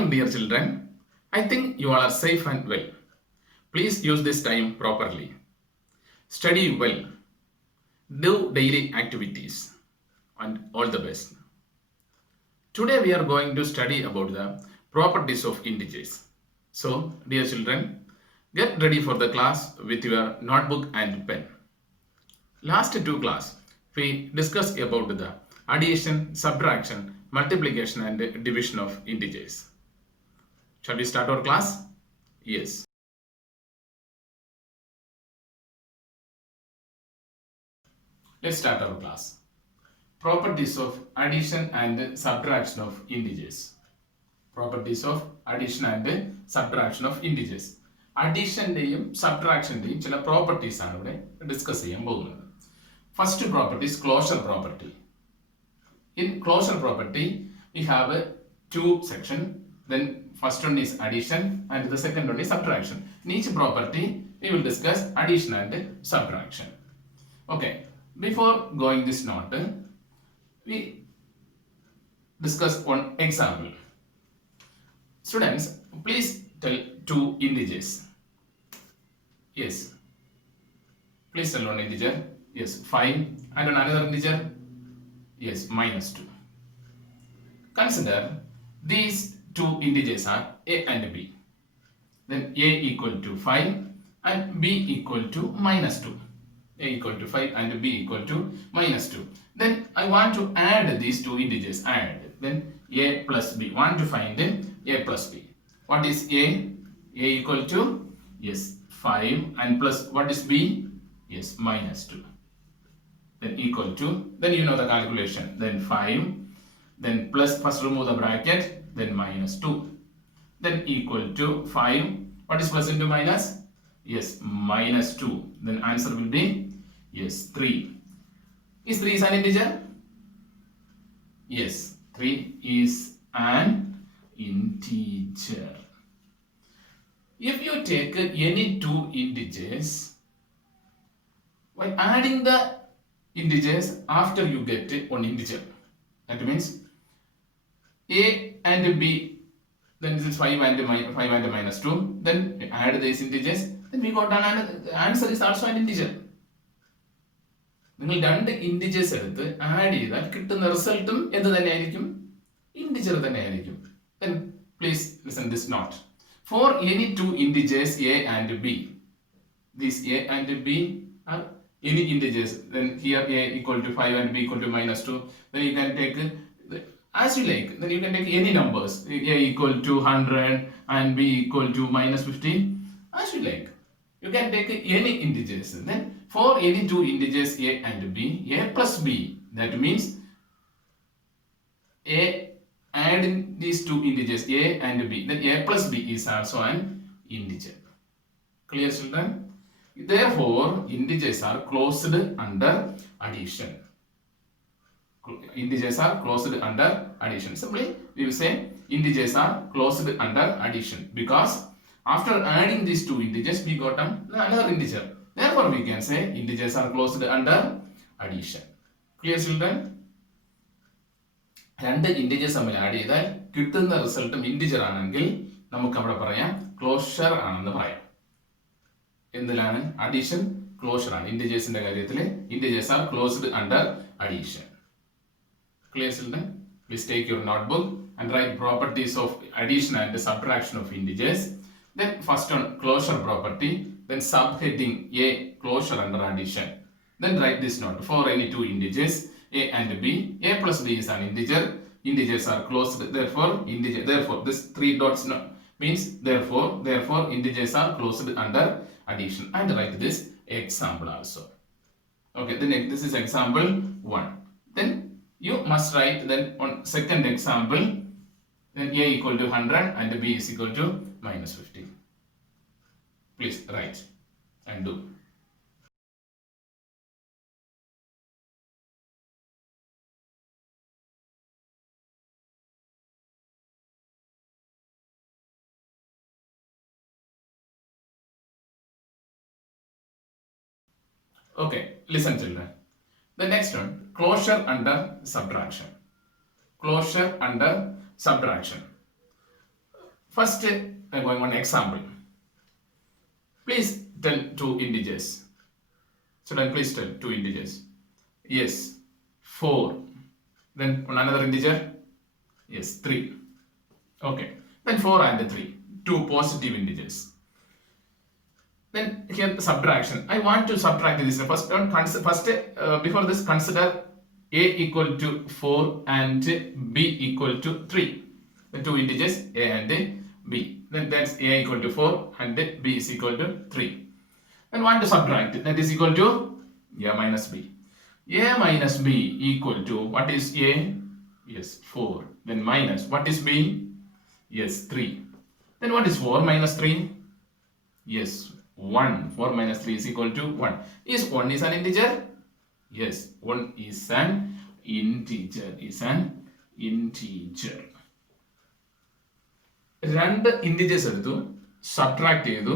morning, dear children. I think you all are safe and well. Please use this time properly. Study well. Do daily activities. And all the best. Today we are going to study about the properties of integers. So, dear children, get ready for the class with your notebook and pen. Last two class, we discussed about the addition, subtraction, multiplication and division of integers. Shall we start our class? Yes. Let's start our class. Properties of addition and subtraction of integers. Properties of addition and subtraction of integers. അഡീഷൻ്റെയും സബ്ട്രാക്ഷൻ്റെയും ചില properties ആണ് ഇവിടെ discuss ചെയ്യാൻ പോകുന്നത്. First property is closure property. In closure property, we have two sections. Then first one is addition and the second one is subtraction. In each property, we will discuss addition and subtraction. Okay. Before going this note, we discuss one example. Students, please tell two integers. Yes. Please tell one integer. Yes, 5 and another integer. Yes, -2. Consider these two integers are a and b. Then a equal to 5 and b equal to -2. A equal to 5 and b equal to -2. Then I want to add these two integers. Add. Then a plus b. Want to find a plus b. What is a? A equal to, yes, 5 and plus what is b? Yes, -2. Then equal to, then you know the calculation. Then 5, then plus, first remove the bracket, then -2. Then equal to 5. What is plus into minus? Yes, -2. Then answer will be, yes, 3. Is 3 is an integer? Yes, 3 is an integer. If you take any two integers, by adding the integers after you get one integer, that means a and b, then this is 5 and -2, then add these integers, then we got an answer is also an integer. നിങ്ങൾ രണ്ട് integers എടുത്ത് add ചെയ്താൽ കിട്ടുന്ന റിസൾട്ടും എന്ത് തന്നെയായിരിക്കും? Integer തന്നെയായിരിക്കും. Then please listen this note. For any two integers a and b, these a and b are any integers. Then here a equal to 5 and b equal to -2. Then you can take as you like. Then you can take any numbers. A equal to 100 and b equal to -50. As you like. You can take any integers. Then for any two integers a and b, a plus b, that means a adding these two integers a and b, then a plus b is also an integer. Clear, children? Therefore, integers are closed under addition. Integers are closed under addition. Simply, we will say integers are closed under addition because after adding these two integers, we got another integer. Therefore, we can say integers are closed under addition. Clear, children? രണ്ട് integers തമ്മിൽ add ചെയ്താൽ കിട്ടുന്ന റിസൾട്ടും integer ആണെങ്കിൽ നമുക്ക് അവിടെ പറയാം closure ആണെന്ന് പറയാം. എന്തിലാണ്? അഡീഷൻ ക്ലോഷർ ആണ്. ഇൻഡിജേഴ്സിന്റെ കാര്യത്തിൽ integers are closed under addition. Clear children? Please take your notebook and write properties of addition and subtraction of integers. Then first one, closure property. Then subheading a, closure under addition. Then write this note. For any two integers a and b, a plus b is an integer. Integers are closed. Therefore this three dots means therefore integers are closed under addition. And write this example also. Okay, then this is example 1. Then you must write then on second example. Then a equal to 100 and b is equal to -50. Please write and do. Okay, listen, children. The next one, closure under subtraction. Closure under subtraction. First, I'm going one example. Please tell two integers. Children, please tell two integers. Yes, 4. Then another integer. Yes, 3. Okay. Then 4 and 3. Two positive integers. Then here subtraction. I want to subtract this. First, before this, consider a equal to 4 and b equal to 3. The two integers a and b. Then that's a equal to 4 and b is equal to 3. Then want to subtract. That is equal to a minus b. A minus b equal to, what is a? Yes, 4. Then minus, what is b? Yes, 3. Then what is 4 minus 3? Yes, 1. 4 minus 3 is equal to 1. Is 1 is an integer? Yes, 1 is an integer. രണ്ട് integers എടുത്തു, subtract ചെയ്തു,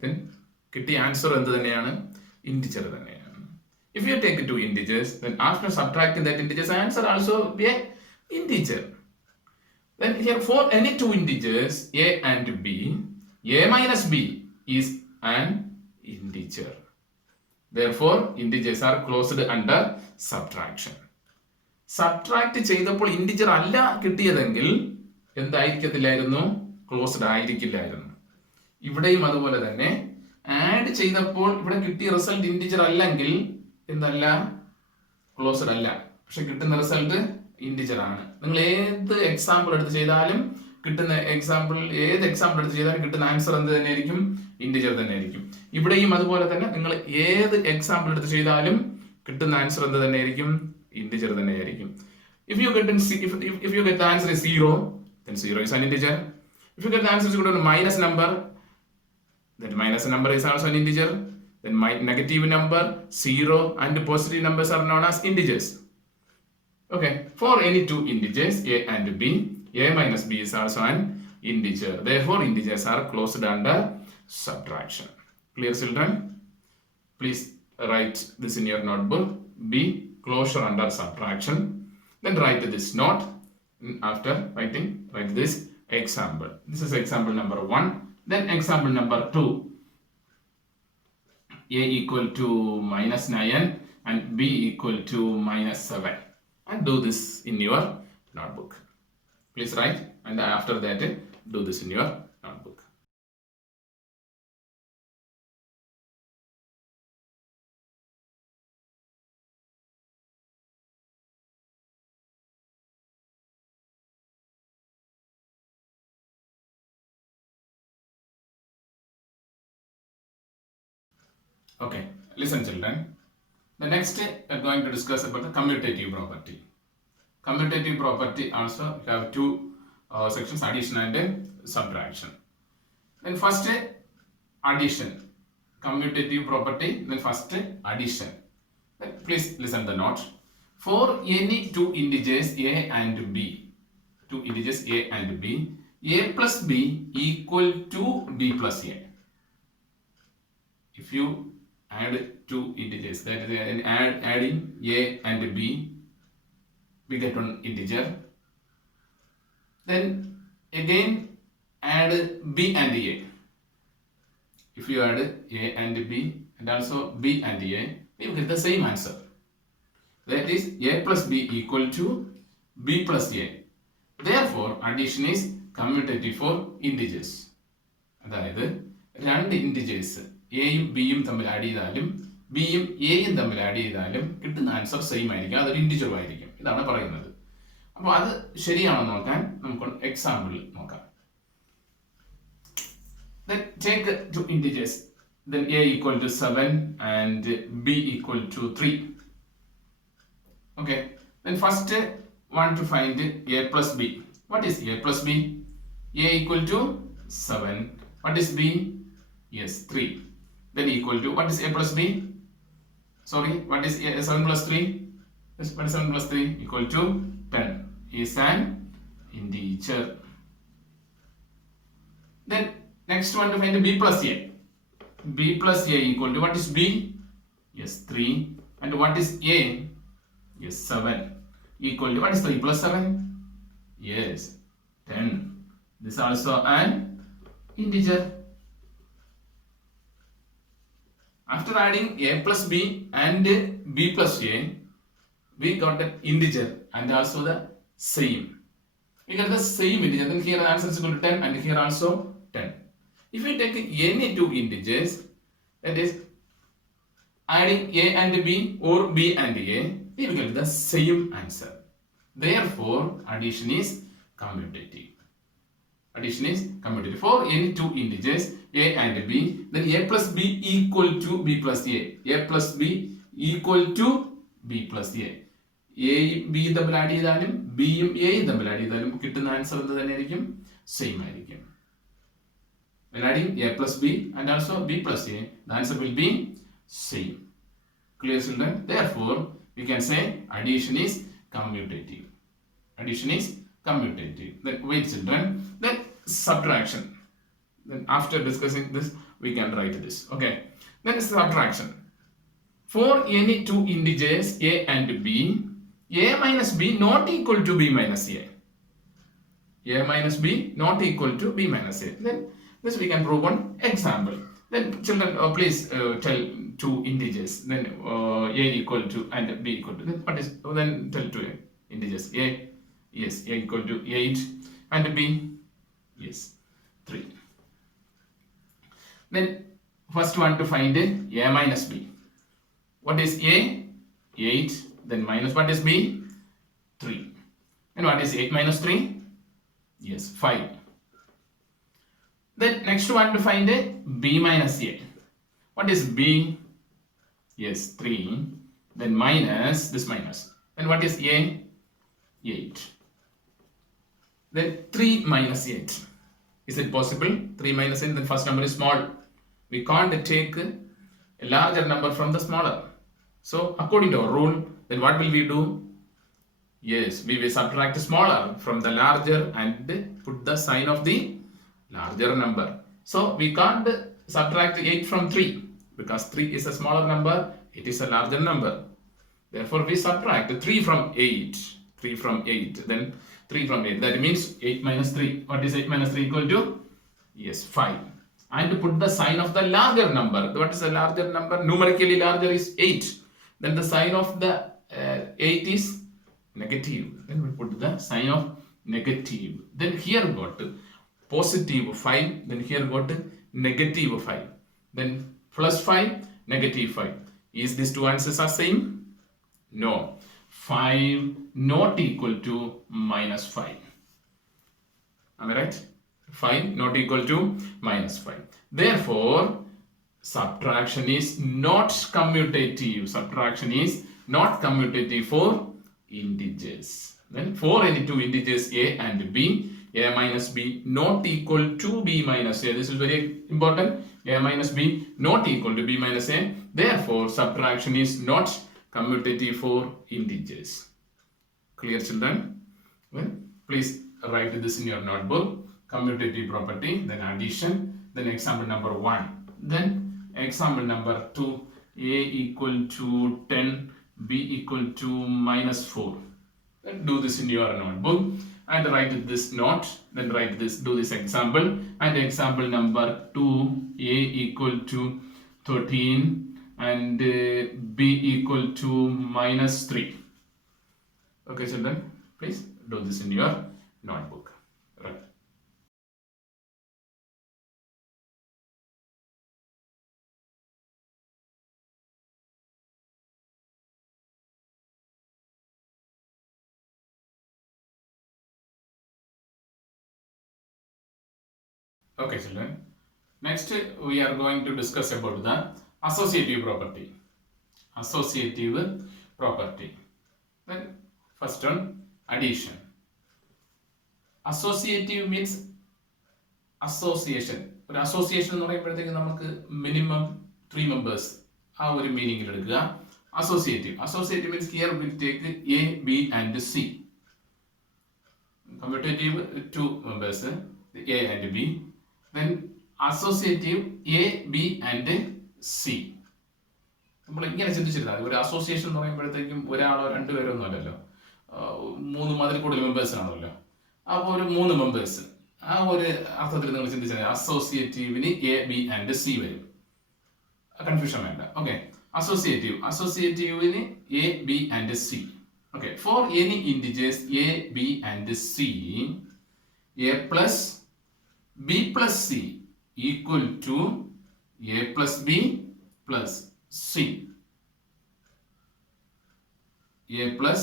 then കിട്ടിയ answer എന്ത് തന്നെയാണ്? Integer തന്നെയാണ്. If you take two integers, then after subtracting that integer's answer also be an integer. Then here for any two integers a and b, a minus b is an integer. Therefore, integers are closed under subtraction. Subtract ചെയ്തപ്പോൾ integer അല്ല കിട്ടിയതെങ്കിൽ എന്തായിരിക്കത്തില്ലായിരുന്നു? Closed ആയിരിക്കില്ലായിരുന്നു. ഇവിടെയും അതുപോലെ തന്നെ add ചെയ്തപ്പോൾ ഇവിടെ കിട്ടിയ result integer അല്ലെങ്കിൽ എന്തല്ല? ക്ലോസ്ഡ് അല്ല. പക്ഷെ കിട്ടുന്ന റിസൾട്ട് ഇന്റിജർ ആണ്. നിങ്ങൾ ഏത് എക്സാമ്പിൾ എടുത്ത് ചെയ്താലും കിട്ടുന്ന ഏത് എക്സാമ്പിൾ എടുത്ത് ചെയ്താലും കിട്ടുന്ന ആൻസർ എന്ത് തന്നെയായിരിക്കും? ഇന്റിജർ തന്നെയായിരിക്കും. ഇവിടെയും അതുപോലെ തന്നെ നിങ്ങൾ ഏത് എക്സാമ്പിൾ എടുത്ത് ചെയ്താലും കിട്ടുന്ന ആൻസർ എന്ത് തന്നെയായിരിക്കും? ഇന്റിജർ തന്നെയായിരിക്കും. If you get the answer is 0, then 0 is an integer. If you get the answer is equal to minus number, that minus number is also an integer. Then negative number, 0 and positive numbers are known as integers. Okay, for any two integers a and b, a minus b is also an integer. Therefore, integers are closed under subtraction. Clear, children? Please write this in your notebook. B, closure under subtraction. Then write this note. After writing, write this example. This is example number 1. Then example number 2. A equal to minus 9 and b equal to minus 7. And do this in your notebook. Please write, and after that do this in your notebook. Okay, listen children. The next we are going to discuss about the commutative property. Commutative property also have two sections, addition and subtraction. Then first addition, commutative property. Then first addition. Then please listen the note. For any two integers a and b, two integers a and b, a plus b equal to b plus a. If you add two integers, that is adding a and b, we get one integer. Then again add b and a. If you add a and b and also b and a, you get the same answer. That is a plus b equal to b plus a. Therefore, addition is commutative for integers. അതായത് രണ്ട് integers എയും ബിയും തമ്മിൽ add ചെയ്താലും ബിയും എയും തമ്മിൽ add ചെയ്താലും കിട്ടുന്ന ആൻസർ സെയിം ആയിരിക്കും. അതൊരു ഇൻറ്റിജറും ആയിരിക്കും. ഇതാണ് പറയുന്നത്. അപ്പോൾ അത് ശരിയാണോ നോക്കാൻ നമുക്ക് എക്സാമ്പിൾ നോക്കാം. Then take two integers. Then a equal to 7 and b equal to 3. Okay. Then first want to find a plus b. What is a plus b? A equal to 7. What is b? Yes, 3. Then equal to, what is a plus b? Sorry, what is a 7 plus 3? Yes, what is 7 plus 3? Equal to 10. Is an integer. Then next one to find b plus a. B plus a equal to, what is b? Yes, 3. And what is a? Yes, 7. Equal to, what is 3 plus 7? Yes, 10. This is also an integer. After adding a plus b and b plus a, we got an integer and also the same. We got the same integer. Then here the answer is equal to 10 and here also 10. If we take any two integers, that is adding a and b or b and a, we will get the same answer. Therefore, addition is commutative. Addition is commutative. For any two integers a and b, then a plus b equal to b plus a. A plus b equal to b plus a. A b തമ്മിൽ add ചെയ്താലും ബിയും എയും തമ്മിൽ add ചെയ്താലും കിട്ടുന്ന answer എന്ത് തന്നെയായിരിക്കും? Same ആയിരിക്കും. When adding a plus b and also b plus a, the answer will be same. Clear, children? Therefore, we can say addition is commutative. Addition is commutative. Then wait, children. Then subtraction. Then after discussing this, we can write this. Okay. Then subtraction. For any two integers a and b, a minus b not equal to b minus a. A minus b not equal to b minus a. Then this we can prove one example. Then children, please tell two integers. Then a equal to and b equal to. Then what is? Then tell two integers. A, yes, a equal to 8 and b, yes, 3. Then first one to find a minus b. What is a? 8. Then minus what is b? 3. And what is 8 minus 3? Yes, 5. Then next one to find b minus a. What is b? Yes, 3. Then minus this minus. And what is a? 8. Then 3 minus 8. Is it possible? 3 minus 8, then first number is small. We can't take a larger number from the smaller. So according to our rule, then what will we do? Yes, we will subtract smaller from the larger and put the sign of the larger number. So we can't subtract 8 from 3 because 3 is a smaller number, it is a larger number. Therefore we subtract 3 from 8. 3 from 8. Then 3 from 8. That means 8 minus 3. What is 8 minus 3 equal to? Yes, 5. And put the sign of the larger number. What is the larger number? Numerically larger is 8. Then the sign of the 8 is negative. Then we put the sign of negative. Then here got positive 5. Then here got negative 5. Then plus 5, negative 5. Is these two answers are same? No. 5 not equal to minus 5. Am I right? 5 not equal to minus 5. Therefore, subtraction is not commutative. Subtraction is not commutative for integers. Then for any two integers a and b, a minus b not equal to b minus a. This is very important. A minus b not equal to b minus a. Therefore, subtraction is not commutative for integers. Clear, children? Well, please write this in your notebook. Commutative property, then addition, then example number 1. Then example number 2, a equal to 10, b equal to minus 4. Then do this in your notebook and write this note. Then write this, do this example. And example number 2, a equal to 13 and b equal to minus 3. Okay, children, please do this in your notebook. Right. Okay, children. Next, we are going to discuss about the associative property. Associative property. Then, first one, addition. Associative means association. ഒരു association എന്ന് പറയുമ്പോഴത്തേക്ക് നമുക്ക് minimum 3 members ആ ഒരു മീനിങ്ങിൽ എടുക്കുക. Associative. Associative means here will take A B and C. Commutative 2 members, A and B. Then associative A, B and C. നമ്മൾ ഇങ്ങനെ ചിന്തിച്ചിരുന്നത് ഒരു അസോസിയേഷൻ എന്ന് പറയുമ്പോഴത്തേക്കും ഒരാളോ രണ്ടുപേരോ ഒന്നും അല്ലല്ലോ, 3 മുതൽ കൂടുതൽ മെമ്പേഴ്സ് ആണല്ലോ. അപ്പോൾ ഒരു 3 members ആ ഒരു അർത്ഥത്തിൽ നിങ്ങൾ ചിന്തിച്ചാൽ അസോസിയേറ്റീവിന് എ ബി ആൻഡ് സി വരും. കൺഫ്യൂഷൻ വേണ്ട. ഓക്കെ, അസോസിയേറ്റീവിന് A B and C. Okay, for any integers A B and C, A plus B plus C equal to A plus B plus C. A plus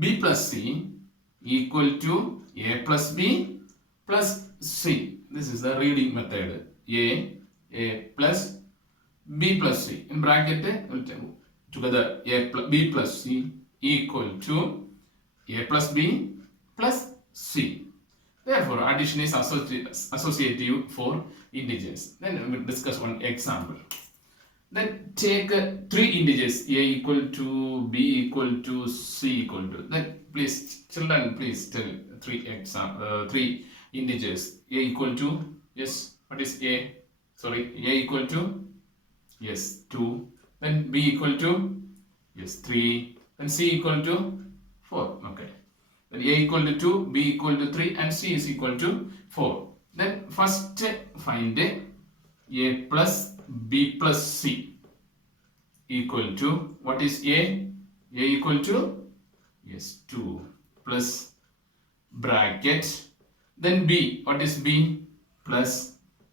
B plus C equal to A plus B plus C. This is the reading method. A plus B plus C. In bracket, together A plus B plus C equal to A plus B plus C. Therefore, addition is associative for integers. Then we will discuss one example. Then take three integers a equal to b equal to c equal to. Then please children, please tell three integers a equal to, yes, what is a? Sorry, a equal to, yes, 2. Then b equal to, yes, 3. Then c equal to 4. Okay. Then a equal to 2, b equal to 3, and c is equal to 4. Then first find a plus b plus c equal to, what is a? A equal to, yes, 2 plus bracket. Then b, what is b? Plus,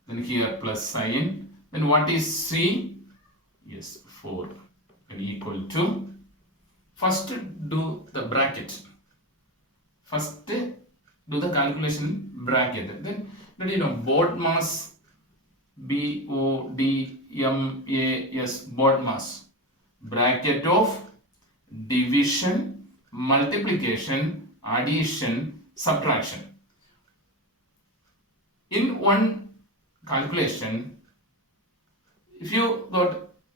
then here plus sign. Then what is c? Yes, 4. And equal to, first do the bracket. First do the calculation bracket. Then you know board mass, BODMAS, board mass, bracket of division, multiplication, addition, subtraction. In one calculation, if you got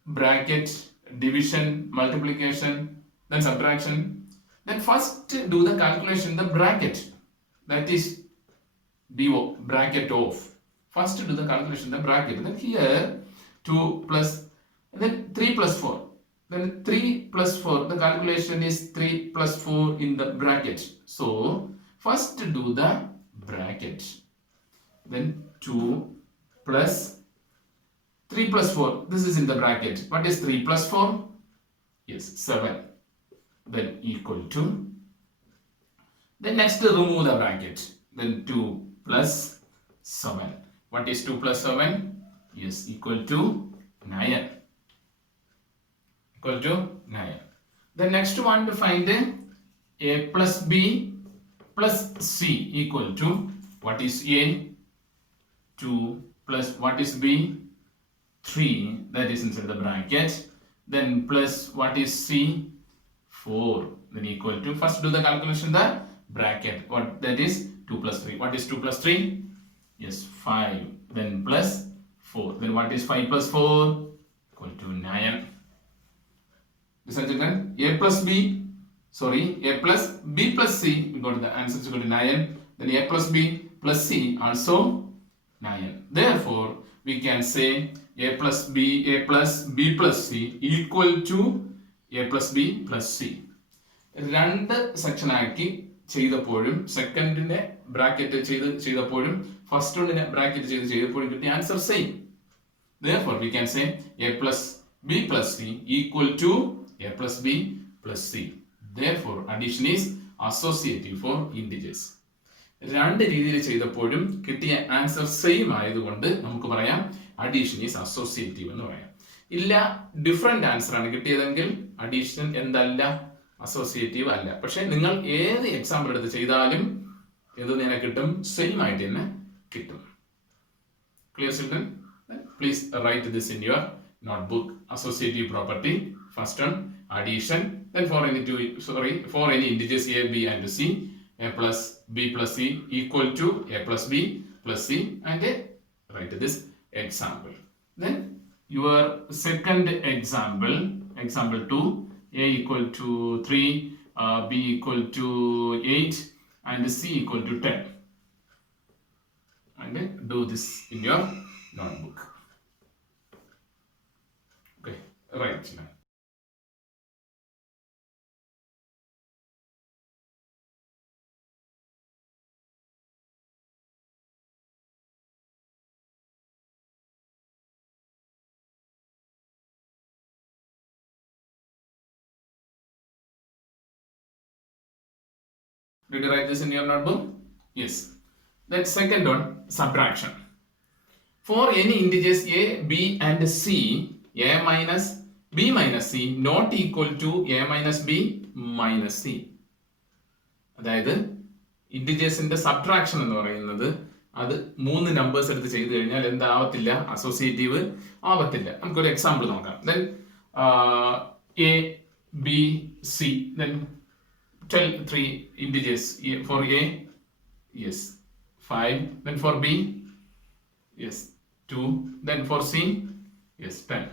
bracket, division, multiplication, then subtraction, then first do the calculation the bracket, that is BO, bracket of. First do the calculation the bracket. Then here 2 plus, then 3 plus 4. Then 3 plus 4, the calculation is 3 plus 4 in the bracket. So first do the bracket. Then 2 plus 3 plus 4, this is in the bracket. What is 3 plus 4? Yes, 7. Then equal to, then next remove the bracket. Then 2 plus 7. What is 2 plus 7? Yes, equal to 9. Equal to 9. The next one to find a plus b plus c equal to, what is a? 2 plus, what is b? 3. That is inside the bracket. Then plus, what is c? 4. Then equal to, first do the calculation the bracket. What that is? 2 plus 3. What is 2 plus 3? Yes, 5. Then plus 4. Then what is 5 plus 4? Equal to 9. Listen children, a plus b, sorry, a plus b plus c, we got the answer is equal to 9. Then a plus b plus c also 9. Therefore, we can say a plus b plus c equal to a plus b plus c. രണ്ട് section ആക്കി ചെയ്തപ്പോഴും സെക്കൻഡിനെ bracket ചെയ്തപ്പോഴും first വണ്ണിനെ bracket ചെയ്തപ്പോഴും കിട്ടിയ answer same. Therefore, we can say a plus b plus c equal to a plus b plus c. Therefore, addition is associative for integers. രണ്ട് രീതിയിൽ ചെയ്തപ്പോഴും കിട്ടിയ ആൻസർ സെയിം ആയതുകൊണ്ട് നമുക്ക് പറയാം അഡീഷൻ ഈസ് അസോസിയേറ്റീവ് എന്ന് പറയാം. ഇല്ല, ഡിഫറെന്റ് ആൻസർ ആണ് കിട്ടിയതെങ്കിൽ അഡീഷൻ എന്തല്ല, അസോസിയേറ്റീവ് അല്ല. പക്ഷെ നിങ്ങൾ ഏത് എക്സാമ്പിൾ എടുത്ത് ചെയ്താലും എന്ത് തന്നെ കിട്ടും, സെയിം ആയിട്ട് തന്നെ കിട്ടും. Clear children? Please write this in your notebook. Associative property. First one, addition. Then for any integers a, b and c, a plus b plus c equal to a plus b plus c, and write this example. Then your second example, example 2, a equal to 3, b equal to 8, and c equal to 10. And do this in your notebook. Okay, right now. Did you write this in your notebook? Yes. Then second one, subtraction. For any integers a, b and c, a minus b minus c not equal to a minus b minus c. അതായത് ഇൻറ്റിജേഴ്സിന്റെ subtraction എന്ന് പറയുന്നത് അത് 3 numbers എടുത്ത് ചെയ്തു കഴിഞ്ഞാൽ എന്താവത്തില്ല, associative ആവത്തില്ല. നമുക്കൊരു example നോക്കാം. Then a, b, c. Then tell 3 integers. For a, yes, 5. Then for b, yes, 2. Then for c, yes, 10.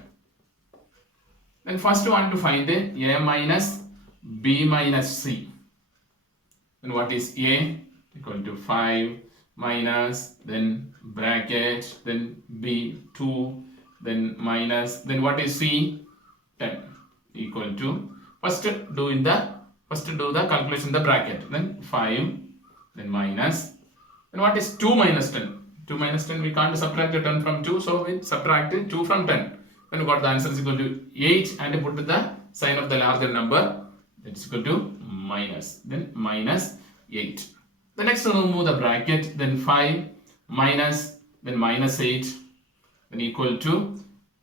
Then first one to find a minus b minus c. Then what is a? Equal to 5 minus, then bracket, then b 2, then minus, then what is c? 10 equal to, first do the calculation in the bracket, then 5, then minus, then what is 2 minus 10? 2 minus 10, we can't subtract 10 from 2, so we subtract 2 from 10. Then we got the answer is equal to 8 and put the sign of the larger number, that is equal to minus, then minus 8. The next one, remove the bracket, then 5 minus, then minus 8, then equal to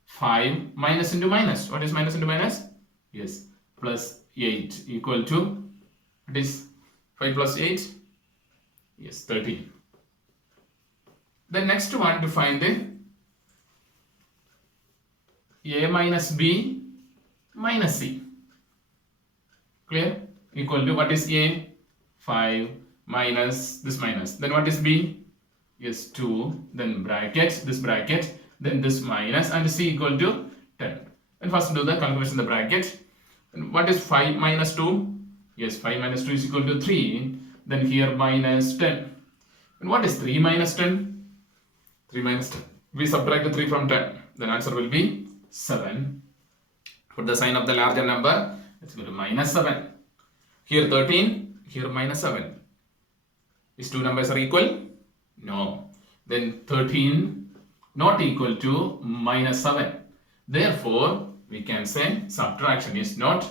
5 minus into minus. What is minus into minus? Yes, plus 8 equal to, what is 5 plus 8? Yes, 13. The next one to find a minus b minus c. Clear? Equal to, what is a? 5 minus this minus. Then what is b? Yes, 2. Then bracket, this bracket, then this minus, and c equal to 10. And first do the calculation in the bracket. And what is 5 minus 2? Yes, 5 minus 2 is equal to 3. Then here minus 10. And what is 3 minus 10? 3 minus 10. We subtract 3 from 10. Then answer will be 7. Put the sign of the larger number. It's equal to minus 7. Here 13. Here minus 7. These two numbers are equal? No. Then 13 not equal to minus 7. Therefore, we can say subtraction is not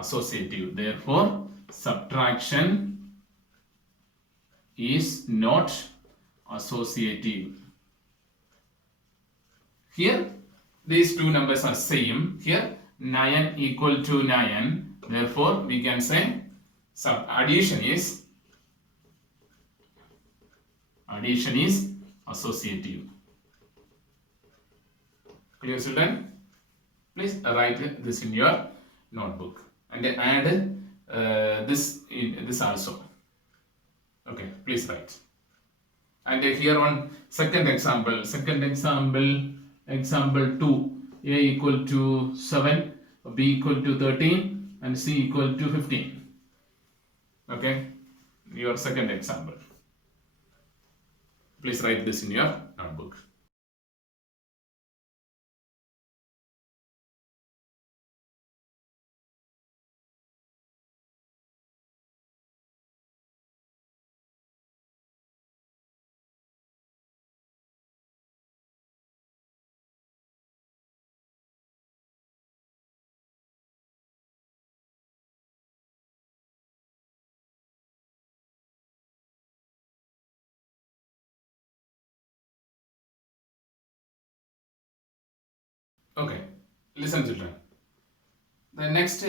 associative. Therefore, subtraction is not associative. Here, these two numbers are same. Here, 9 equal to 9. Therefore, we can say addition is associative. Clear, children? Please write this in your notebook and add this also. Okay, please write. And here on second example, example 2, a equal to 7, b equal to 13, and c equal to 15. Okay, your second example. Please write this in your notebook. Okay, listen, children. The next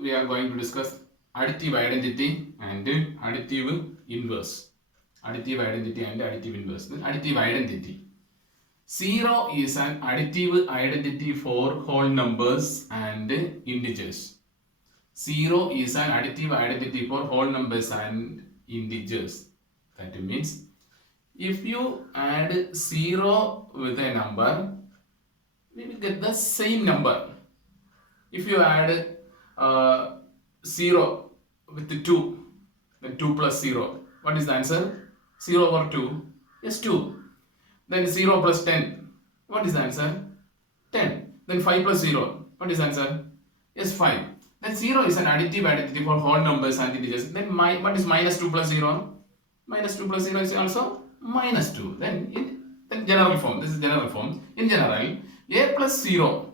we are going to discuss additive identity and additive inverse. Additive identity and additive inverse. Then additive identity. 0 is an additive identity for whole numbers and integers. 0 is an additive identity for whole numbers and integers. That means if you add 0 with a number, we will get the same number. If you add 0 with 2, then 2 plus 0, what is the answer? 0 over 2 is 2. Then 0 plus 10, what is the answer? 10. Then 5 plus 0, what is the answer? Yes, 5. Then 0 is an additive identity for whole numbers and integers. Then what is minus 2 plus 0? Minus 2 plus 0 is also minus 2. Then general form, this is general form. In general, a plus 0,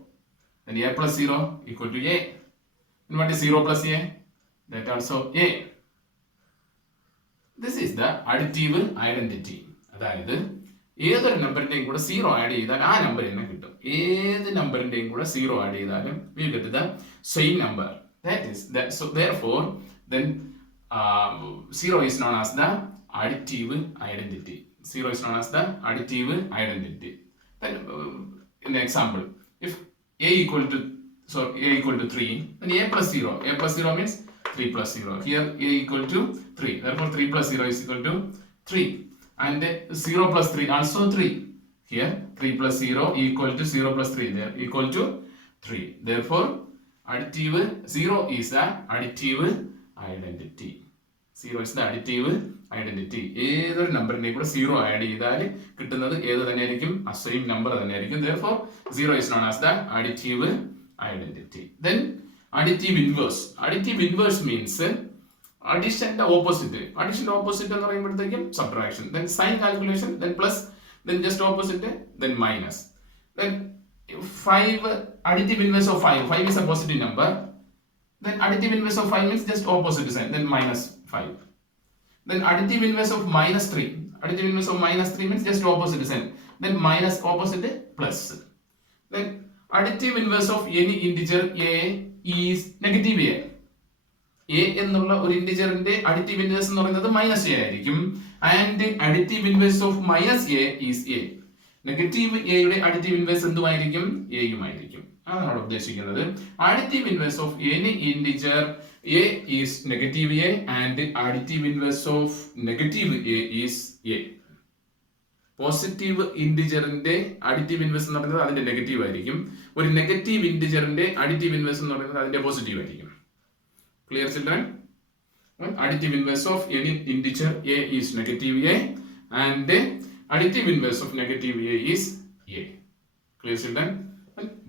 then a plus 0 equal to a. And what is 0 plus a? That also a. This is the additive identity. അതായത് ഏതൊരു നമ്പറിന്റെയും കൂടെ zero add ചെയ്താൽ ആ number തന്നെ കിട്ടും. ഏത് നമ്പറിന്റെയും കൂടെ zero add ചെയ്താലും we get the same number. That is that. So therefore, then zero is known as the additive identity. Zero is known as the additive identity. Then in the example, if a equal to a equal to 3, then a plus 0. A plus 0 means 3 plus 0. Here a equal to 3. Therefore 3 plus 0 is equal to 3. And 0 plus 3 also 3. Here 3 plus 0 equal to 0 plus 3. There equal to 3. Therefore additive 0 is the additive identity. 0 is the additive identity. ഏതൊരു നമ്പറിനെ കൂടെ zero add ചെയ്താൽ കിട്ടുന്നത് ഏത് തന്നെയായിരിക്കും? Same number തന്നെയായിരിക്കും. Therefore 0 is known as the additive identity. Then additive inverse. Additive inverse means addition opposite. Addition opposite എന്ന് പറയുമ്പോഴത്തേക്കും subtraction. Then sign calculation. Then plus. Then just opposite. Then minus. Then 5 additive inverse of 5. 5 is a positive number. Then additive inverse of 5 means just opposite sign. Then minus 5. Then additive inverse of minus 3. Additive inverse of minus 3 means just opposite sign. Then minus opposite plus. Then additive inverse of any integer a is negative a. A എന്നുള്ള ഒരു ഇന്റിജറിന്റെ additive inverse എന്ന് പറയുന്നത് minus A ആയിരിക്കും. And additive inverse of minus A is A. Negative എയുടെ additive inverse എന്തുമായിരിക്കും? എയുമായിരിക്കും. അതാണ് ഉദ്ദേശിക്കുന്നത്. Additive inverse of any integer A is negative A and additive inverse of negative A is A. Positive ഇന്റിജറിന്റെ additive inverse എന്ന് പറയുന്നത് അതിന്റെ negative ആയിരിക്കും. ഒരു നെഗറ്റീവ് ഇന്റിജറിന്റെ അഡിറ്റീവ് ഇൻവേഴ്സ് എന്ന് പറയുന്നത് അതിന്റെ പോസിറ്റീവ് ആയിരിക്കും. Clear, children? Additive inverse of any integer a is negative a and the additive inverse of negative a is a. Clear, children?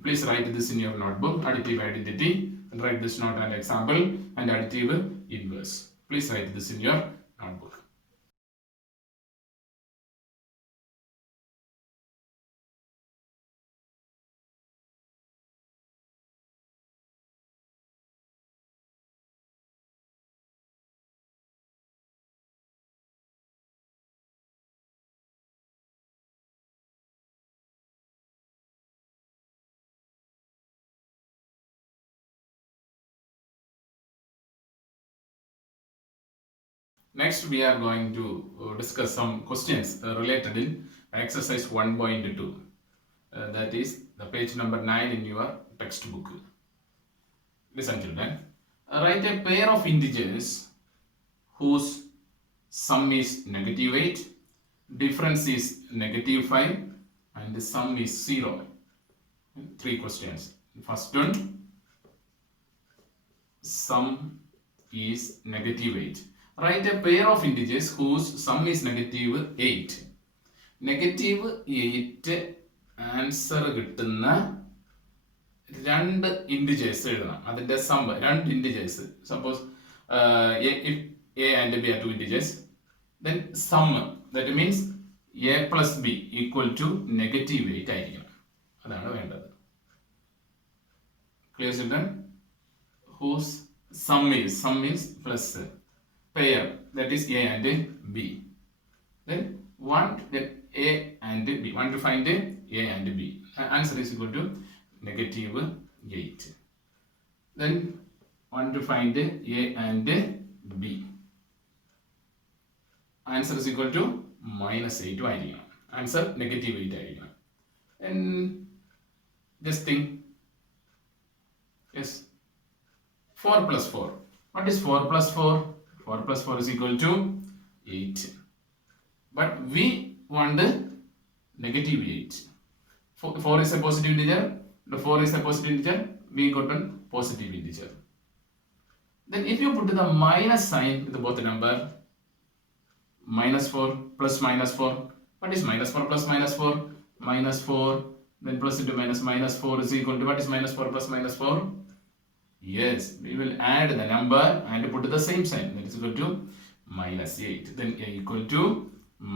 Please write this in your notebook. Additive identity, and write this note and example, and additive inverse. Please write this in your notebook. Next, we are going to discuss some questions related in exercise 1.2. That is the page number 9 in your textbook. Listen, children. Write a pair of integers whose sum is negative 8, difference is negative 5, and the sum is 0. 3 questions. First one, sum is negative 8. Write a pair of integers whose sum is negative 8. Negative 8 answer കിട്ടുന്ന രണ്ട് integers എഴുതണം. അതിന്റെ some രണ്ട് integers. Suppose if a and b are two integers, then sum, that means a plus b equal to negative 8 ആയിരിക്കണം. അതാണ് വേണ്ടത്. Clear, children? Whose sum is plus pair, that is a and b. Then a and b. Want to find a and b. Answer is equal to negative 8. Then want to find a and b. Answer is equal to minus 8 ആയിരിക്കണം. Answer negative 8 ആയിരിക്കണം. And just think. Yes. 4 plus 4. What is 4 plus 4? 4 plus 4 is equal to 8. But we want negative 8. 4 is a positive integer. The 4 is a positive integer. We got a positive integer. Then if you put the minus sign with both the number, minus 4 plus minus 4. What is minus 4 plus minus 4? Minus 4. Then plus into minus 4 is equal to, what is minus 4 plus minus 4? Yes, we will add the number and put the same sign. That is equal to minus 8. Then a equal to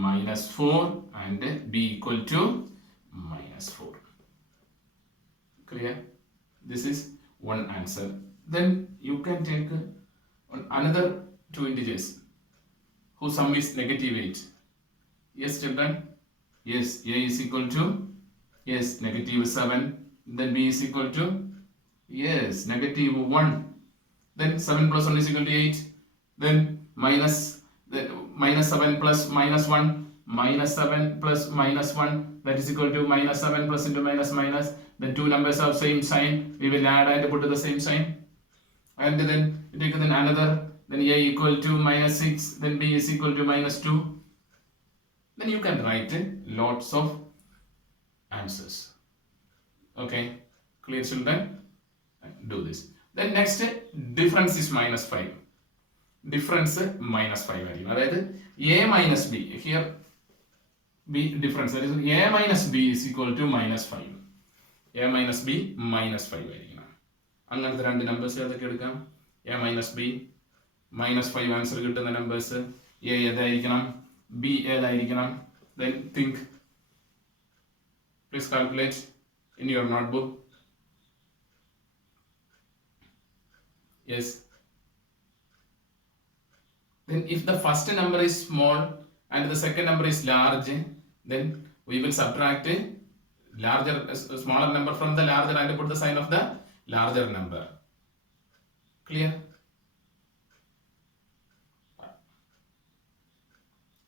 minus 4 and b equal to minus 4. Clear? This is one answer. Then you can take another two integers whose sum is negative 8. Yes, children? Yes, A is equal to, yes, negative 7. Then B is equal to, yes, negative 1. Then 7 plus 1 is equal to 8. Then minus 7 plus minus 1. Minus 7 plus minus 1. That is equal to minus 7 plus into minus minus. The two numbers have same sign. We will add and put the same sign. And then you take then another. Then A equal to minus 6. Then B is equal to minus 2. Then you can write lots of answers. Okay, clear, children? Do this. Then next, difference is minus 5. Difference minus 5 ആയിരിക്കും. അതായത് A minus B. Here B difference. That is A minus B is equal to minus 5. A minus B minus 5 ആയിരിക്കണം. അങ്ങനത്തെ രണ്ട് numbers ഏതൊക്കെ എടുക്കാം? A minus B minus 5 answer കിട്ടുന്ന numbers A ഏതായിരിക്കണം? B ഏതായിരിക്കണം? Then think. Please calculate in your notebook. Yes. Then if the first number is small and the second number is large, then we will subtract smaller number from the larger and put the sign of the larger number. Clear?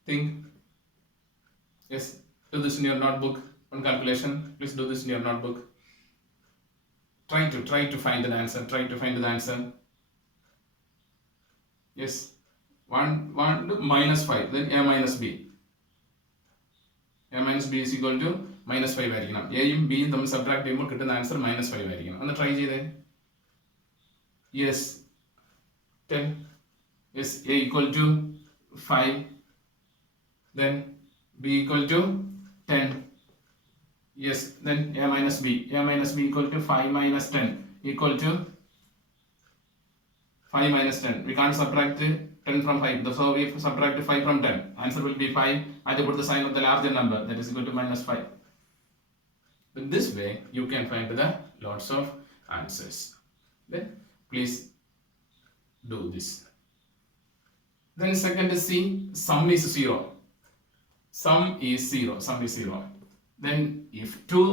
Think. Yes, do this in your notebook. On calculation, please do this in your notebook. Try to find the answer. Try to find the answer. Yes, 1 minus 5. Then A minus B. A minus B is equal to minus 5 ആയിരിക്കണം. എയും ബിയും തമ്മിൽ subtract ചെയ്യുമ്പോൾ കിട്ടുന്ന answer minus 5 ആയിരിക്കണം. ഒന്ന് try ചെയ്തേ. Yes, 10. Yes, A equal to 5. Then B equal to 10. Yes, then A minus B. A minus B equal to 5 minus 10 equal to 5 minus 10. We can't subtract 10 from 5. So we subtract 5 from 10. Answer will be 5. I have to put the sign of the larger number. That is equal to minus 5. In this way, you can find the lots of answers. Then please do this. Then second is C. Sum is 0. Sum is 0. Sum is 0. Then if two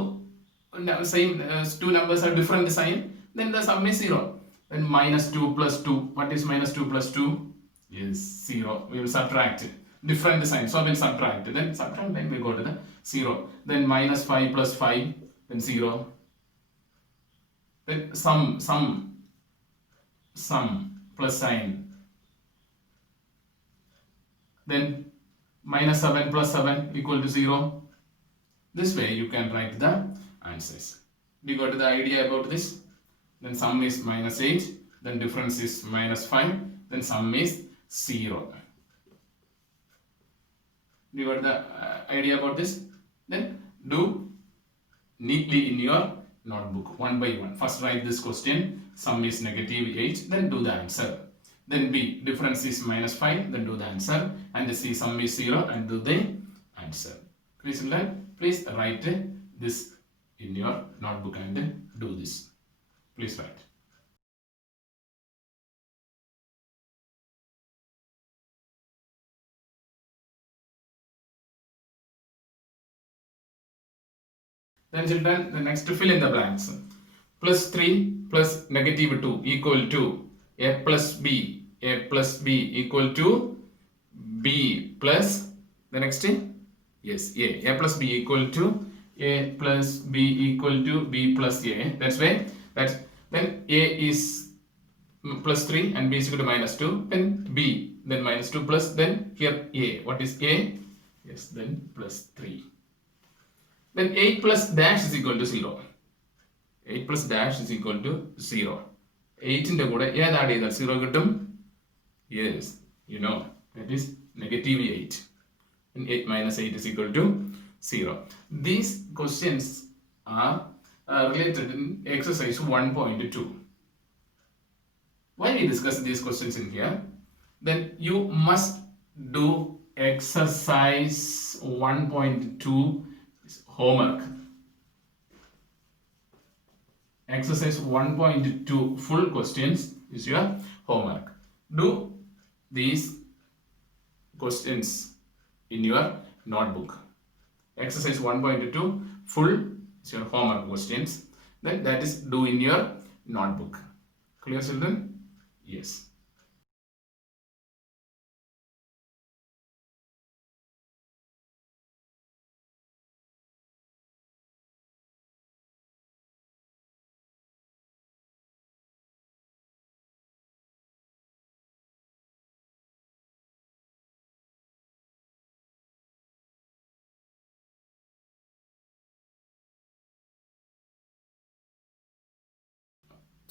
numbers are different sign, then the sum is 0. Then minus 2 plus 2. What is minus 2 plus 2? Is 0. We will subtract different sign. So we will subtract. Then subtract, then we go to the 0. Then minus 5 plus 5. Then 0. Then sum plus sign. Then minus 7 plus 7 equal to 0. This way you can write the answers. Do you got the idea about this? Then sum is minus 8. Then difference is minus 5. Then sum is 0. Do you got the idea about this? Then do neatly in your notebook one by one. First write this question. Sum is negative 8. Then do the answer. Then B, difference is minus 5. Then do the answer. And C, sum is 0. And do the answer. Please write this in your notebook and do this. Please write. Then children, the next to fill in the blanks. Plus 3 plus negative 2 equal to A plus B. A plus B equal to B plus the next thing. Yes, A. A plus B equal to A plus B equal to B plus A. That's why then A is plus 3 and B is equal to minus 2. Then B, then minus 2 plus then here A. What is A? Yes, then plus 3. Then 8 plus dash is equal to 0. 8 plus dash is equal to 0. 8 in the code, yeah, that is 0 കിട്ടും. Yes, you know, that is negative 8. And 8 minus 8 is equal to 0. These questions are related in exercise 1.2. Why we discuss these questions in here? Then you must do exercise 1.2 homework. Exercise 1.2 full questions is your homework. Do these questions in your notebook. Exercise 1.2 full is your homework questions. Then that is do in your notebook. Clear, children? Yes.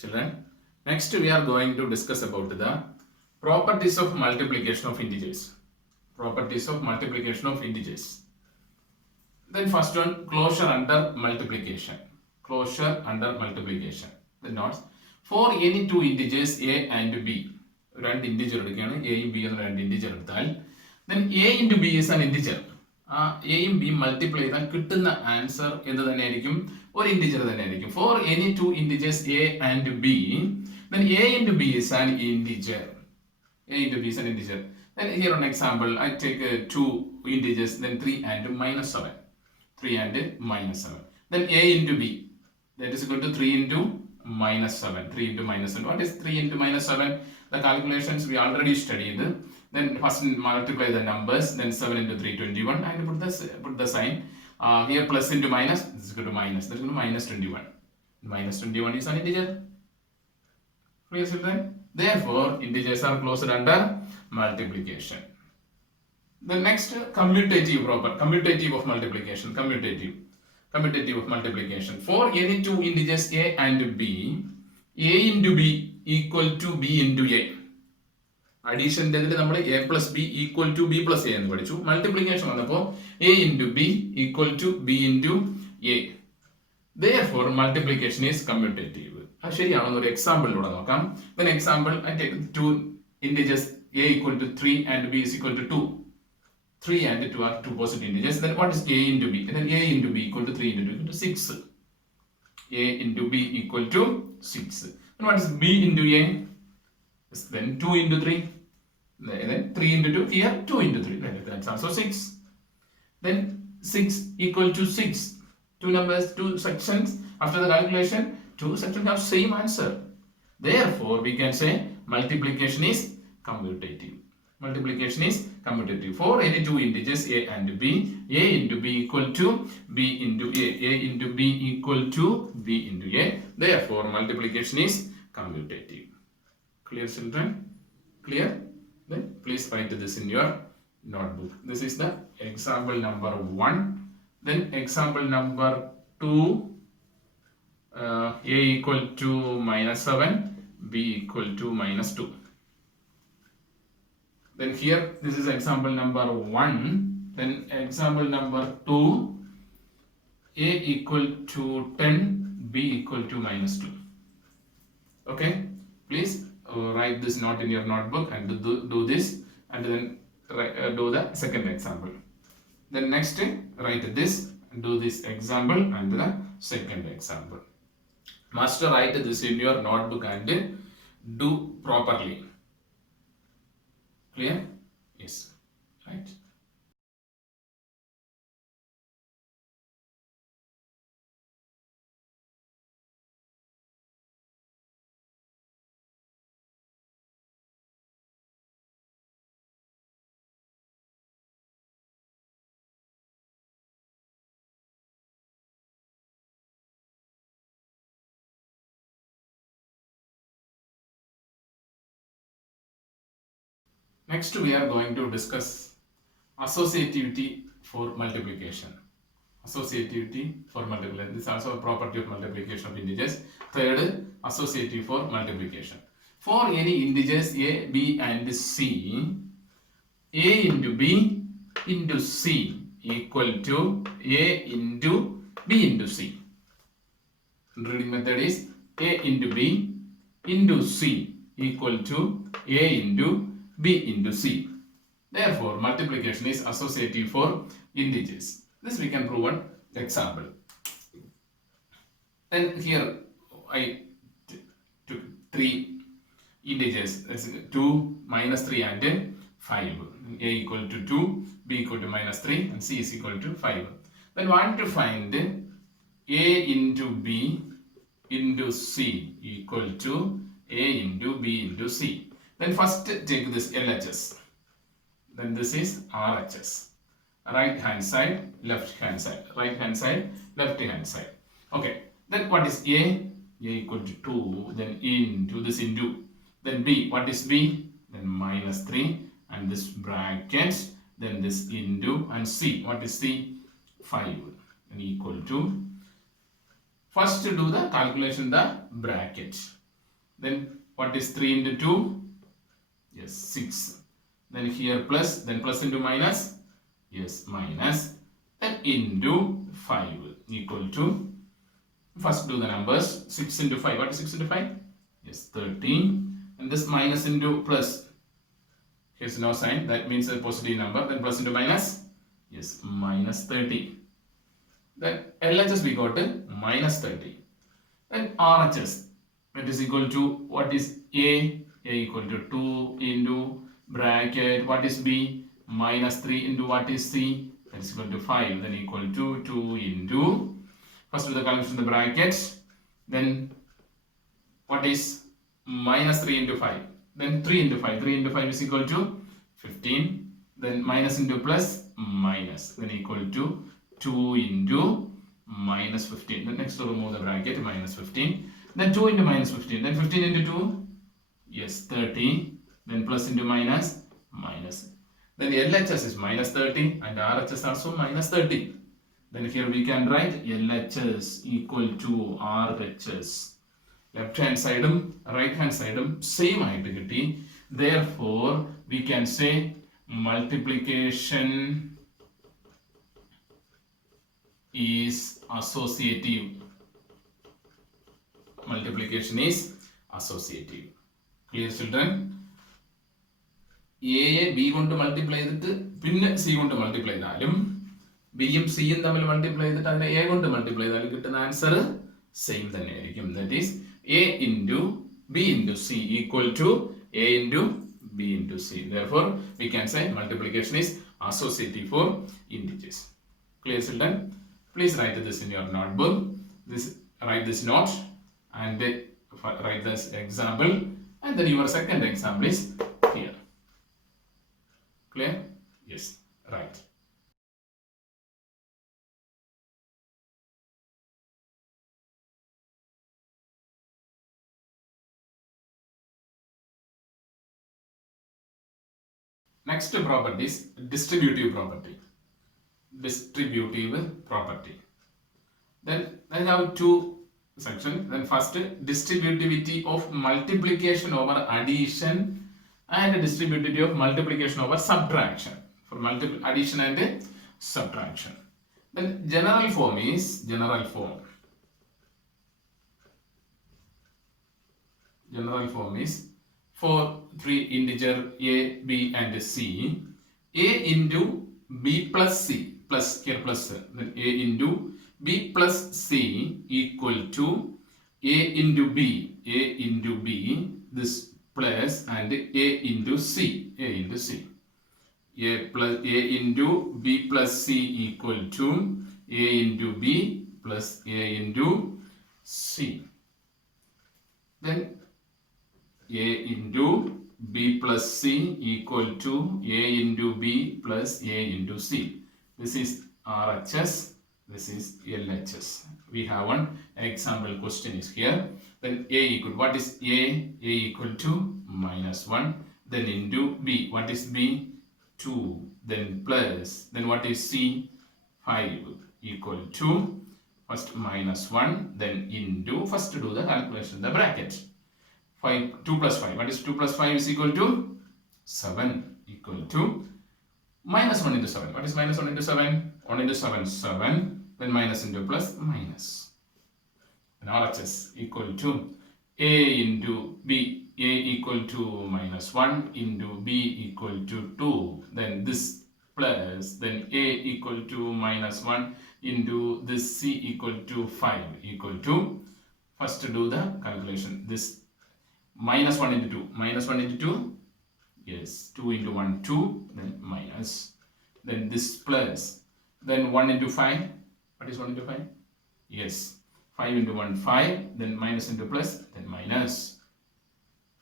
Children, next we are going to discuss about the properties of multiplication of integers. Properties of multiplication of integers. Then first one, closure under multiplication. Closure under multiplication. The notes. For any two integers a and b, രണ്ട് integer എടുക്കുകയാണ് എയും B എന്ന രണ്ട് integer എടുത്താൽ then a into b is an integer. ആ എയും ബിയും multiply ചെയ്താൽ കിട്ടുന്ന ആൻസർ എന്ത് തന്നെയായിരിക്കും? ഒരു ഇൻറ്റിജർ തന്നെയായിരിക്കും. For any two integers a and b, then a into b is an integer. A into b is an integer. Then here on example, I take two integers, then 3 and minus 7. 3 and minus 7. Then a into b, that is equal to 3 into minus 7. 3 into minus 7. What is 3 into minus 7? The calculations we already studied. Then first multiply the numbers, then 7 into 3, 21, and put the sign. Here plus into minus, this is equal to minus. That is equal to minus 21. Minus 21 is an integer. Clear, children? Therefore, integers are closed under multiplication. The next, commutative of multiplication. Commutative of multiplication. For any two integers a and b, a into b equal to b into a. Addition നമ്മൾ a plus b equal to b plus a എന്ന് പഠിച്ചു. Multiplication വന്നപ്പോൾ a into b equal to b into a. Therefore, multiplication is commutative. അത് ശരിയാണെന്ന് ഒരു എക്സാമ്പിളിലൂടെ നോക്കാം. Then example, I take two integers a equal to 3 and b is equal to 2. 3 and 2 are two positive integers. Then what is a into b? Then a into b equal to 3 into 2 equal to 6. A into b equal to 6. Then what is b into a? Then 2 into 3. Then 3 into 2. Here 2 into 3. That's also 6. Then 6 equal to 6. Two numbers, two sections. After the calculation, two sections have same answer. Therefore, we can say multiplication is commutative. Multiplication is commutative. For any two integers a and b, a into b equal to b into a. A into b equal to b into a. Therefore, multiplication is commutative. Clear, children? Clear? Then please write this in your notebook. This is the example number 1. Then example number 2, a equal to minus 7, b equal to minus 2. Then here, this is example number 1. Then example number 2, a equal to 10, b equal to minus 2. Okay, please write this note in your notebook and do this, and then do the second example. Then next, write this, do this example and the second example. Must write this in your notebook and do properly. Clear? Yes. Right. Next, we are going to discuss associativity for multiplication. Associativity for multiplication. This is also a property of multiplication of integers. Third, associative for multiplication. For any integers a, b and c, a into b into c equal to a into b into c. Reading method is a into b into c equal to a into b into c. Therefore, multiplication is associative for integers. This we can prove one example. Then here I took three integers, 2, minus 3 and 5. A equal to 2, B equal to minus 3, and C is equal to 5. Then want to find A into B into C equal to A into B into C. Then first take this LHS. Then this is RHS. Right hand side, left hand side. Right hand side, left hand side. Okay. Then what is A? A equal to 2. Then into this into. Then B. What is B? Then minus 3. And this bracket. Then this into. And C. What is C? 5. And equal to. First to do the calculation, the bracket. Then what is 3 into 2? Yes, 6. Then here plus. Then plus into minus. Yes, minus. Then into 5 equal to. First do the numbers. 6 into 5. What is 6 into 5? Yes, 13. And this minus into plus. Here's no sign. That means a positive number. Then plus into minus. Yes, minus 30. Then LHS we got minus 30. Then RHS. That is equal to what is A? A equal to 2 into bracket. What is B? Minus 3 into what is C? That is equal to 5. Then equal to 2 into. First do the calculation of the bracket. Then what is minus 3 into 5? Then 3 into 5. 3 into 5 is equal to 15. Then minus into plus minus. Then equal to 2 into minus 15. Then next to remove the bracket, minus 15. Then 2 into minus 15. Then 15 into 2. Yes, 30. Then plus into minus, minus. Then LHS is minus 30 and RHS also minus 30. Then here we can write LHS equal to RHS. Left hand side, right hand side, same identity. Therefore, we can say multiplication is associative. Multiplication is associative. Clear, children? A B കൊണ്ട് multiply ചെയ്തിട്ട് പിന്നെ C കൊണ്ട് multiply ചെയ്താലും ബിയും സിയും തമ്മിൽ multiply ചെയ്തിട്ട് അതിനെ A കൊണ്ട് മൾട്ടിപ്ലൈ ചെയ്താലും കിട്ടുന്ന ആൻസർ സെയിം തന്നെയായിരിക്കും. That is A into B into C equal to A into B into C. Therefore, we can say multiplication is associative for integers. Clear, children? Please write this in your notebook. Write this note and write this example, and then your second example is here. Clear? Yes, right. Next property is distributive property. Distributive property. Then I have two sections. Then first, distributivity of multiplication over addition and distributivity of multiplication over subtraction. For addition and subtraction. Then general form is general form. General form is for three integer A, B and C. A into B plus C plus here plus then A into B plus C equal to A into B. A into B this plus and A into C. A into C. A into B plus C equal to A into B plus A into C. Then A into B plus C equal to A into B plus A into C. This is RHS. This is LHS. We have one example question is here. Then A equal, what is A? A equal to minus 1. Then into B. What is B? 2. Then plus. Then what is C? 5 equal to first minus 1. Then into, first to do the calculation, the bracket. 2 plus 5. What is 2 plus 5 is equal to 7 equal to minus 1 into 7. What is minus 1 into 7? 1 into 7, 7. Then minus into plus, minus. And RHS equal to A into B. A equal to minus 1 into B equal to 2. Then this plus, then A equal to minus 1 into this C equal to 5 equal to, first to do the calculation. This minus 1 into 2. Minus 1 into 2. Yes, 2 into 1, 2, then minus. Then this plus. Then 1 into 5. What is 1 into 5? Yes, 5 into 1, 5. Then minus into plus, then minus.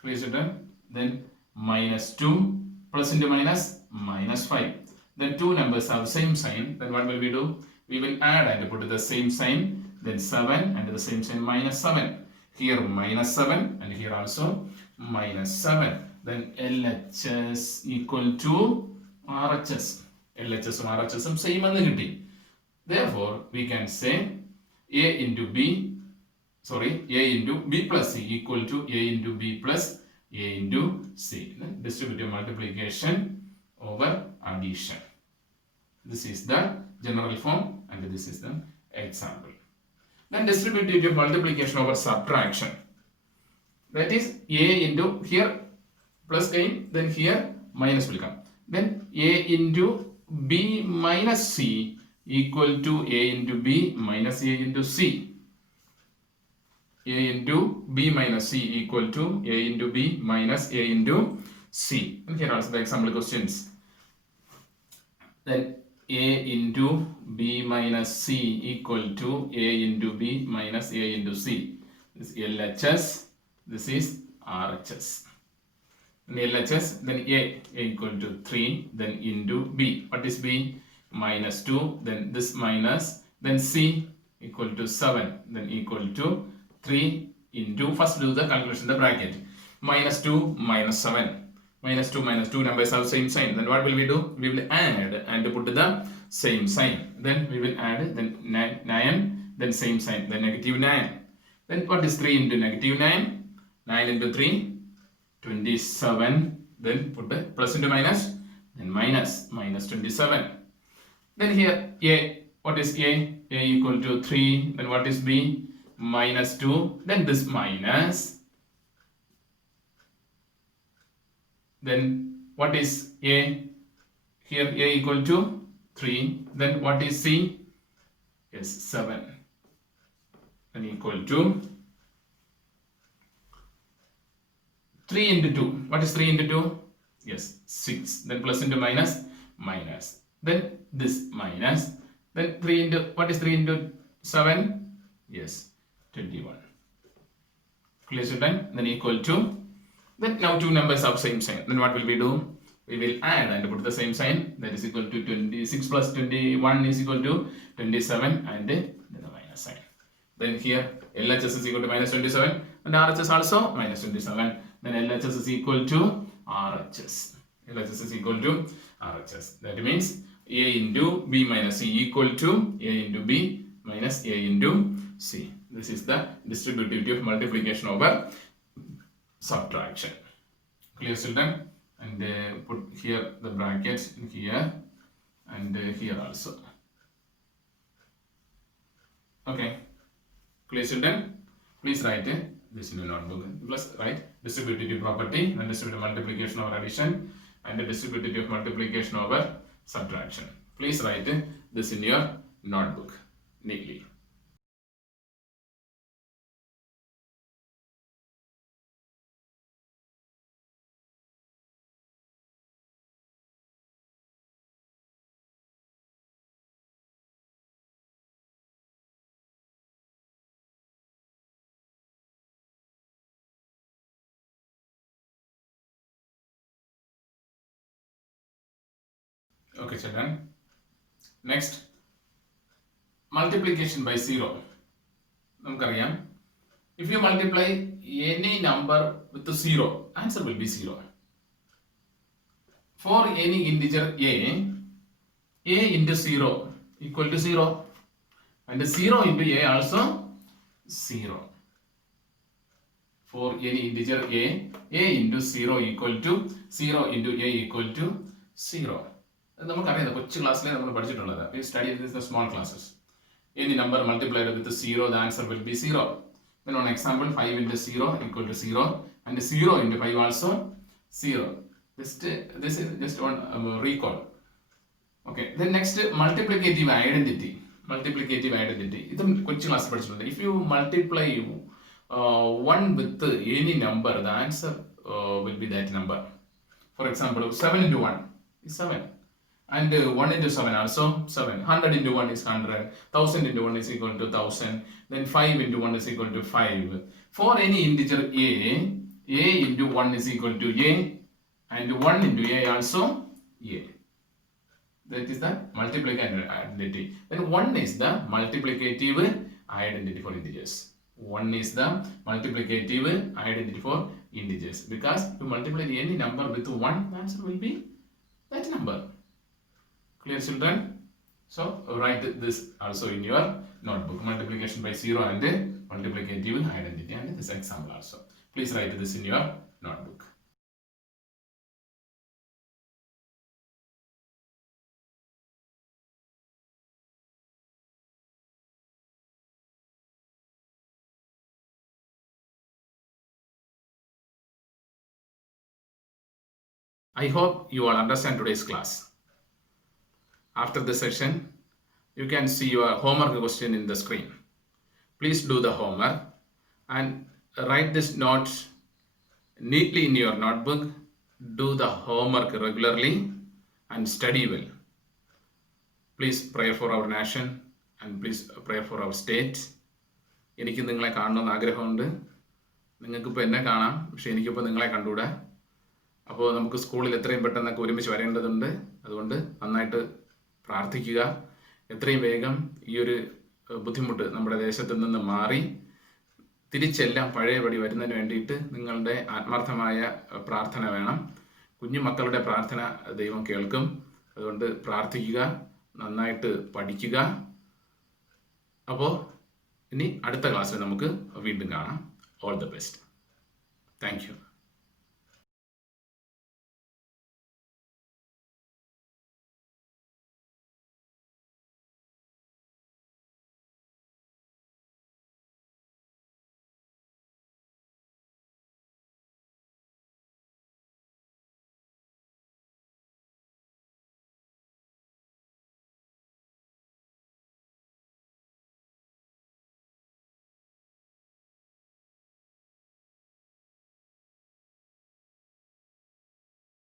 Clear, children? Then minus 2, plus into minus, minus 5. Then two numbers have same sign. Then what will we do? We will add and put the same sign. Then 7 and the same sign minus 7. Here minus 7 and here also minus 7. Then LHS equal to RHS. LHS and RHS same and കിട്ടി. Therefore, we can say A into B plus C equal to A into B plus A into C. Then distributive multiplication over addition. This is the general form and this is the example. Then distributive multiplication over subtraction. That is A into here plus A, then here minus will come. Then A into B minus C equal to A into B minus A into C. A into B minus C equal to A into B minus A into C. And here also the example questions. Then A into B minus C equal to A into B minus A into C. This is LHS. This is RHS. And LHS, then A equal to 3, then into B. What is B? Minus 2, then this minus, then C equal to 7, then equal to 3 into, first do the calculation, the bracket. Minus 2, minus 7. Minus 2 minus 2 numbers have same sign. Then what will we do? We will add and put the same sign. Then we will add, then 9, then same sign, then negative 9. Then what is 3 into negative 9? 9 into 3, 27. Then put the plus into minus, then minus 27. Then here A, what is A? A equal to 3. Then what is B? Minus 2. Then this minus. Then what is A? Here A equal to 3. Then what is C? Yes, 7. Then equal to 3 into 2. What is 3 into 2? Yes, 6. Then plus into minus, minus. Then this minus. Then 3 into, what is 3 into 7? Yes, 21. Clear, children? Then equal to, then now two numbers have same sign. Then what will we do? We will add and put the same sign. That is equal to 26 plus 21 is equal to 27 and then the minus sign. Then here LHS is equal to minus 27 and RHS also minus 27. Then LHS is equal to RHS. LHS is equal to RHS. That means A into B minus C equal to A into B minus A into C. This is the distributive multiplication over subtraction. Clear, children? And put here the brackets in here and here also. Okay. Clear, children? Please write this in your notebook. Plus write distributive property and distributive multiplication over addition and the distributive multiplication over subtraction. Please write this in your notebook neatly. Okay, children. Next, multiplication by 0. നമുക്കറിയാം, if you multiply any number with 0, answer will be 0. For any integer a into 0 equal to 0 and 0 into a also 0. For any integer a into 0 equal to 0 into a equal to 0. നമുക്കറിയാം, കൊച്ചു ക്ലാസ്സിലെ നമ്മൾ പഠിച്ചിട്ടുള്ളത്. We studied this in the small classes. Any number multiplied with 0, the answer will be 0. Then on example, 5 into 0 equal to 0 and 0 into 5 also 0. This is just one recall. Okay. Then next, multiplicative identity. ഇതും കൊച്ചു class പഠിച്ചിട്ടുണ്ട്. If you multiply 1 with any number, the answer will be that number. For example, 7 into 1 is 7. And 1 into 7 also 7. 100 into 1 is 100. 1000 into 1 is equal to 1000. Then 5 into 1 is equal to 5. For any integer a into 1 is equal to a. And 1 into a also a. That is the multiplicative identity. Then 1 is the multiplicative identity for integers. 1 is the multiplicative identity for integers. Because if you multiply any number with 1, the answer will be that number. Clear, children? So write this also in your notebook. Multiplication by 0 and multiplicative identity, and this example also. Please write this in your notebook. I hope you all understand today's class. After the session, you can see your homework question in the screen. Please do the homework and write this note neatly in your notebook. Do the homework regularly and study well. Please pray for our nation and please pray for our state. എനിക്ക് നിങ്ങളെ കാണണമെന്ന് ആഗ്രഹമുണ്ട്. നിങ്ങൾക്കിപ്പോൾ എന്നെ കാണാം, പക്ഷേ എനിക്കിപ്പോൾ നിങ്ങളെ കണ്ടുകൂടാ. അപ്പോൾ നമുക്ക് സ്കൂളിൽ എത്രയും പെട്ടെന്നൊക്കെ ഒരുമിച്ച് വരേണ്ടതുണ്ട്. അതുകൊണ്ട് നന്നായിട്ട് പ്രാർത്ഥിക്കുക. എത്രയും വേഗം ഈ ഒരു ബുദ്ധിമുട്ട് നമ്മുടെ ദേശത്ത് നിന്ന് മാറി തിരിച്ചെല്ലാം പഴയപടി വരുന്നതിന് വേണ്ടിയിട്ട് നിങ്ങളുടെ ആത്മാർത്ഥമായ പ്രാർത്ഥന വേണം. കുഞ്ഞു മക്കളുടെ പ്രാർത്ഥന ദൈവം കേൾക്കും. അതുകൊണ്ട് പ്രാർത്ഥിക്കുക, നന്നായിട്ട് പഠിക്കുക. അപ്പോൾ ഇനി അടുത്ത ക്ലാസ്സിൽ നമുക്ക് വീണ്ടും കാണാം. All the best. Thank you.